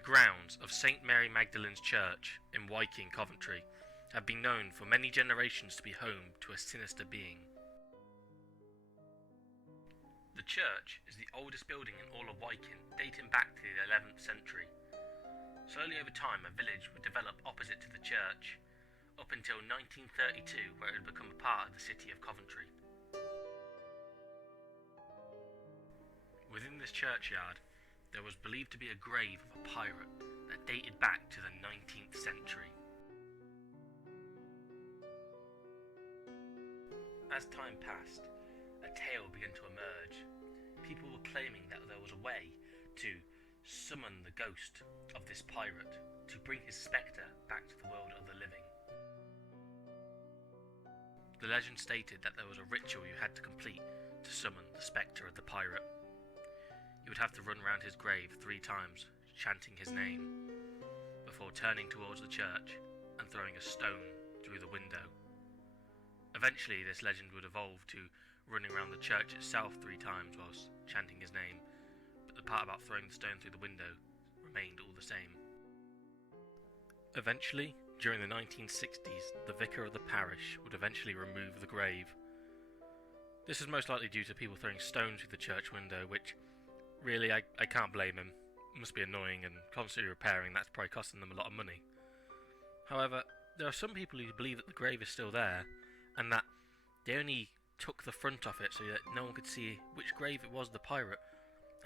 The grounds of St Mary Magdalene's Church in Wyken, Coventry, have been known for many generations to be home to a sinister being. The church is the oldest building in all of Wyken, dating back to the 11th century. Slowly over time, a village would develop opposite to the church, up until 1932, where it had become a part of the city of Coventry. Within this churchyard, there was believed to be a grave of a pirate that dated back to the 19th century. As time passed, a tale began to emerge. People were claiming that there was a way to summon the ghost of this pirate, to bring his spectre back to the world of the living. The legend stated that there was a ritual you had to complete to summon the spectre of the pirate. You would have to run around his grave 3 times, chanting his name, before turning towards the church and throwing a stone through the window. Eventually, this legend would evolve to running around the church itself 3 times whilst chanting his name, but the part about throwing the stone through the window remained all the same. Eventually, during the 1960s, the vicar of the parish would eventually remove the grave. This is most likely due to people throwing stones through the church window, which really, I can't blame him. It must be annoying, and constantly repairing, that's probably costing them a lot of money. However, there are some people who believe that the grave is still there, and that they only took the front off it so that no one could see which grave it was of the pirate,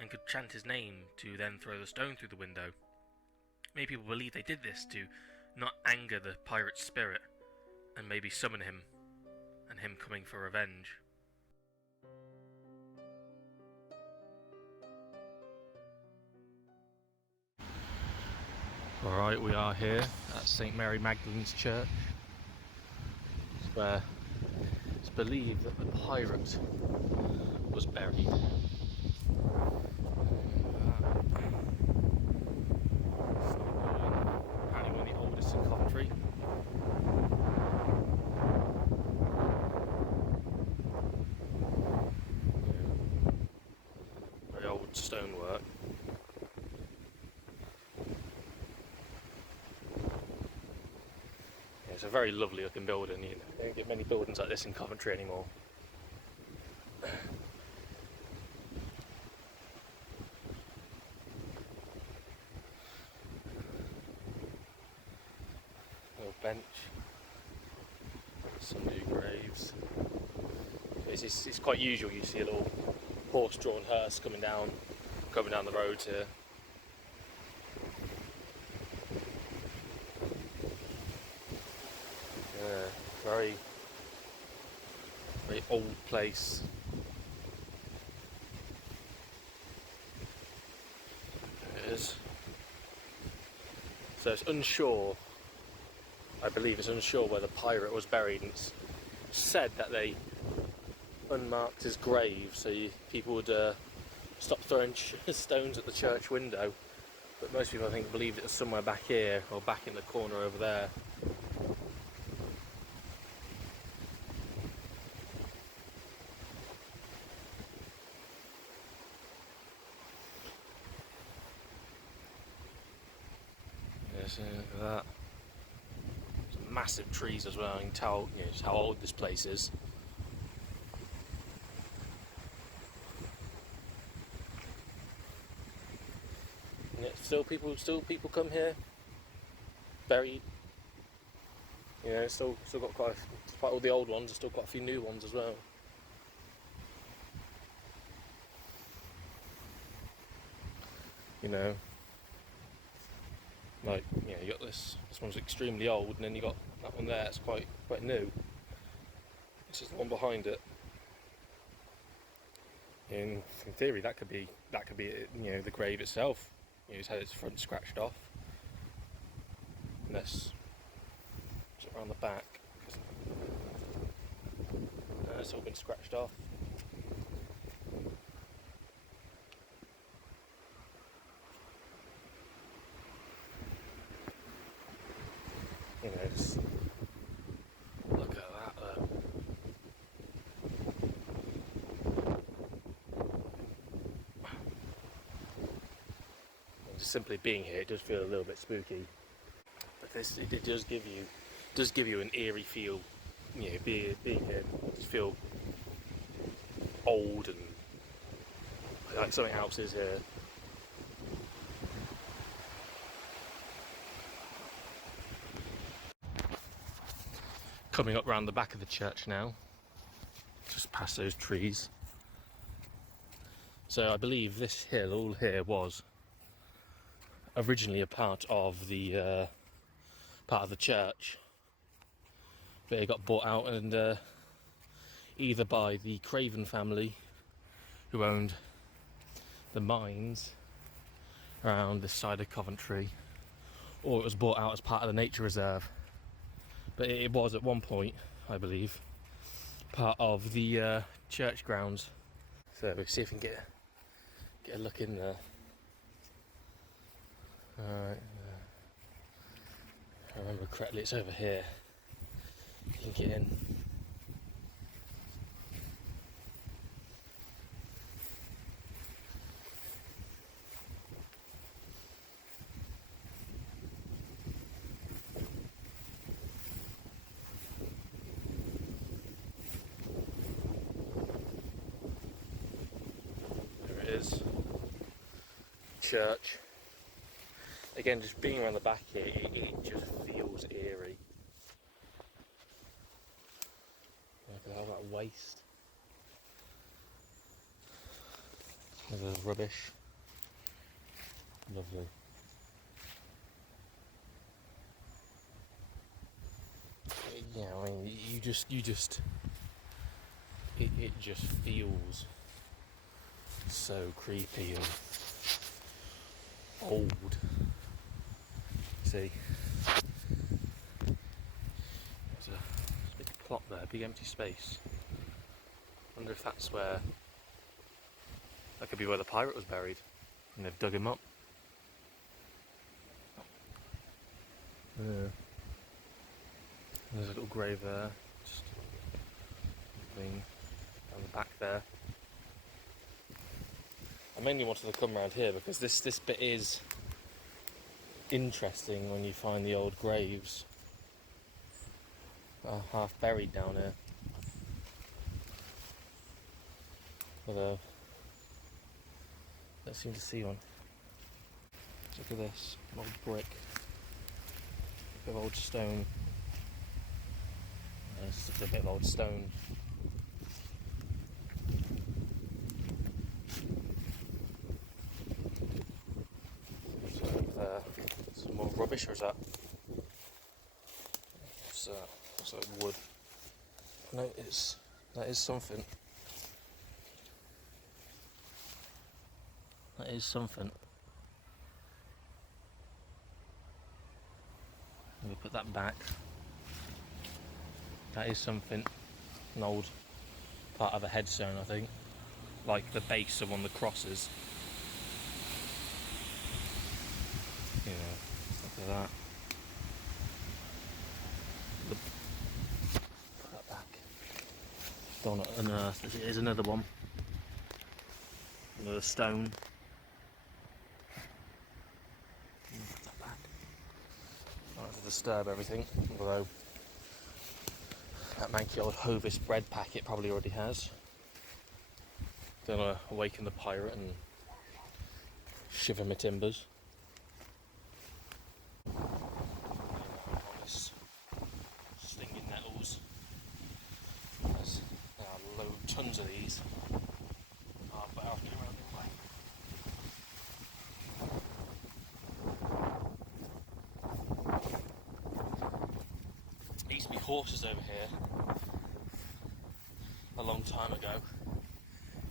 and could chant his name to then throw the stone through the window. Many people believe they did this to not anger the pirate's spirit, and maybe summon him, and him coming for revenge. Alright, we are here at St Mary Magdalene's Church. It's where it's believed that the pirate was buried. Apparently one of the oldest in Coventry. Very old stonework. It's a very lovely looking building. You don't get many buildings like this in Coventry anymore. Little bench. Some new graves. It's quite usual. You see a little horse-drawn hearse coming down the road here. Yeah, very old place. It is. So it's unsure. I believe it's unsure where the pirate was buried, and it's said that they unmarked his grave so people would stop throwing stones at the church window. But most people, I think, believe it was somewhere back here or back in the corner over there. Yes, look at that. Some massive trees as well. You can tell, just how old this place is. And yet still people come here buried. Still got quite all the old ones. There's still quite a few new ones as well. You got this one's extremely old, and then you got that one there. It's quite new. This is the one behind it. In theory, that could be the grave itself. It's had its front scratched off. Unless it's around the back. It's all been scratched off. Just look at that though. just simply being here, it does feel a little bit spooky. But this, it does give you an eerie feel. You know, being here, just feel old and like something else is here. Coming up round the back of the church now, just past those trees. So I believe this hill, all here, was originally a part of the church, but it got bought out and either by the Craven family, who owned the mines around this side of Coventry, or it was bought out as part of the nature reserve. But it was at one point, I believe, part of the church grounds. So we'll see if we can get a look in there. Alright, if I remember correctly, it's over here. You can get in. Church. Again, just being around the back here, it just feels eerie. Look at all that waste. There's rubbish. Lovely. Yeah, I mean, it just feels so creepy and old. See, there's a big plot there, big empty space. Wonder if that's where, that could be where the pirate was buried, and they've dug him up. Yeah. There's a little grave there, just down the back there. I mainly wanted to come around here because this bit is interesting when you find the old graves half buried down here. Although, don't seem to see one. Look at this, an old brick, a bit of old stone. There's a bit of old stone. Some more rubbish, or is that? It's like wood. No, that is something. That is something. Let me put that back. That is something. An old part of a headstone, I think. Like the base of one of the crosses. You know, look at that. Put that back. Don't unearth. Here's another one. Another stone. Put that back. Not to disturb everything, although that manky old Hovis bread packet probably already has. Gonna awaken the pirate and shiver my timbers. Stinging nettles. There's tons of these. But I'll do around the way. There used to be horses over here a long time ago.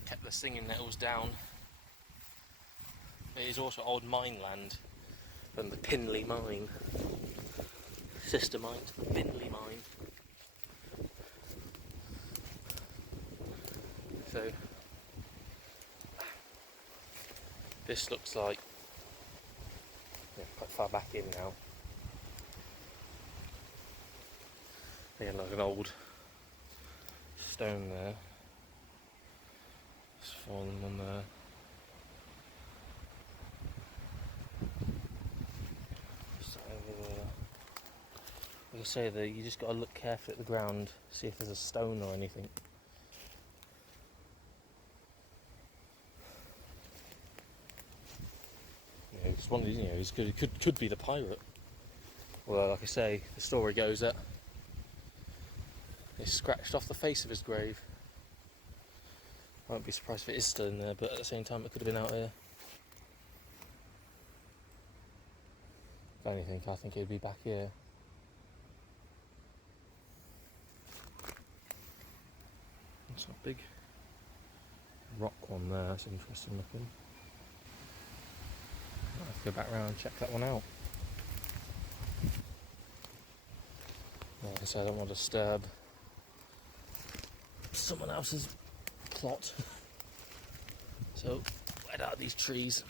Kept the stinging nettles down. It is also old mine land from the Pinley mine. Sister mine to the Pinley mine. So this looks like quite far back in now. Again, like an old stone there. It's fallen on there. I say, though, you just got to look carefully at the ground, see if there's a stone or anything. It's one of these, he's good. It could be the pirate. Well, like I say, the story goes that they scratched off the face of his grave. I won't be surprised if it is still in there, but at the same time, it could have been out here. If anything, I think it'd be back here. That's a big rock one there. That's interesting looking. I'll have to go back round and check that one out. Like I said, I don't want to disturb someone else's plot. So, right out of these trees.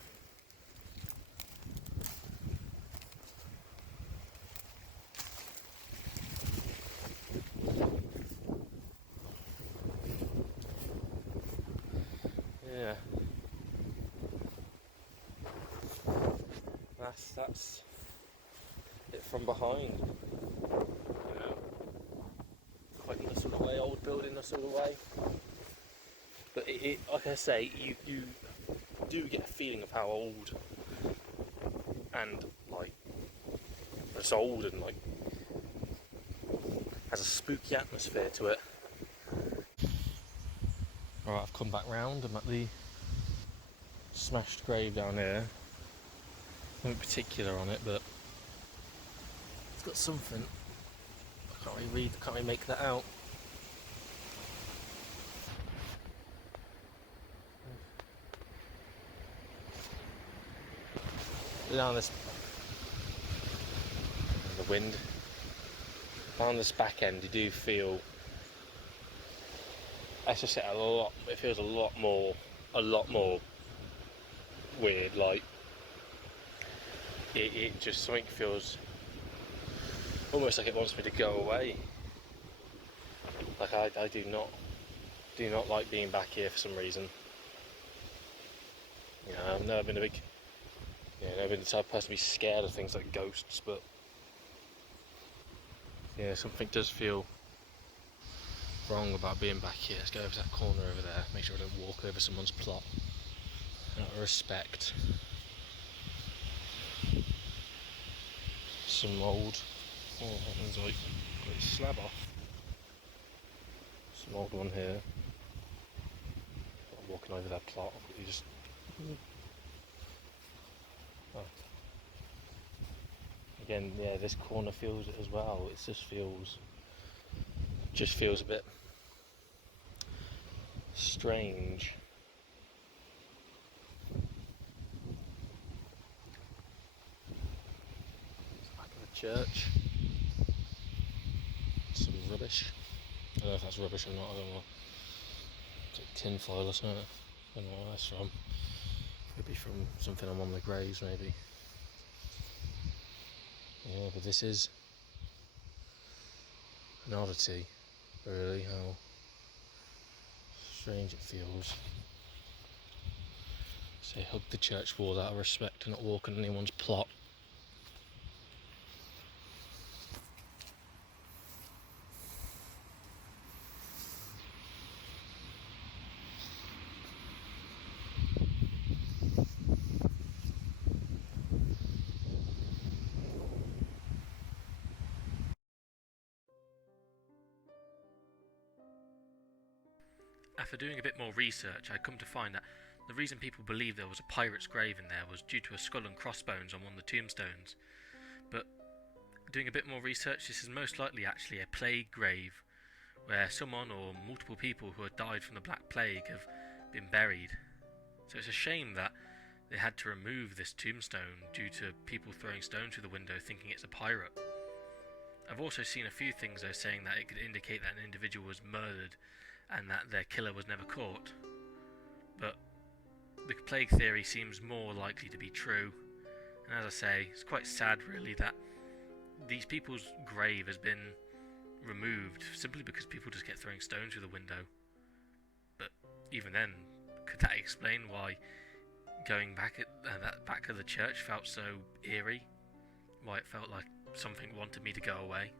Yeah. That's it from behind. Quite in the sort of way, old building, the sort of way. But it like I say, you do get a feeling of how old and like it's old and like has a spooky atmosphere to it. Alright, I've come back round. I'm at the smashed grave down here. Nothing particular on it, but it's got something. I can't really make that out. Down this, the wind. On this back end, you do feel. Let's just say it feels a lot more weird. Like it just something feels almost like it wants me to go away. Like I do not like being back here for some reason. I've never been never been the type of person to be scared of things like ghosts, but something does feel wrong about being back here. Let's go over to that corner over there, make sure I don't walk over someone's plot. Out of respect. Some old, there's like a slab off. Some old one here. I'm walking over that plot, you just. Oh. Again, this corner feels it as well. It just feels a bit strange. Back of the church. Some rubbish. I don't know if that's rubbish or not. I don't know. It's like tin foil or something. I don't know where that's from. Could be from something on one of the graves, maybe. Yeah, but this is an oddity, really, how strange it feels. Say, hug the church wall out of respect and not walk on anyone's plot. After doing a bit more research, I come to find that the reason people believe there was a pirate's grave in there was due to a skull and crossbones on one of the tombstones. But doing a bit more research, this is most likely actually a plague grave, where someone or multiple people who had died from the Black Plague have been buried. So it's a shame that they had to remove this tombstone due to people throwing stones through the window thinking it's a pirate. I've also seen a few things though saying that it could indicate that an individual was murdered and that their killer was never caught. But the plague theory seems more likely to be true, and as I say, it's quite sad really that these people's grave has been removed simply because people just kept throwing stones through the window. But even then, could that explain why going back at that back of the church felt so eerie? Why it felt like something wanted me to go away?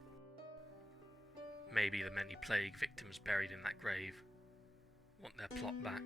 Maybe the many plague victims buried in that grave want their plot back.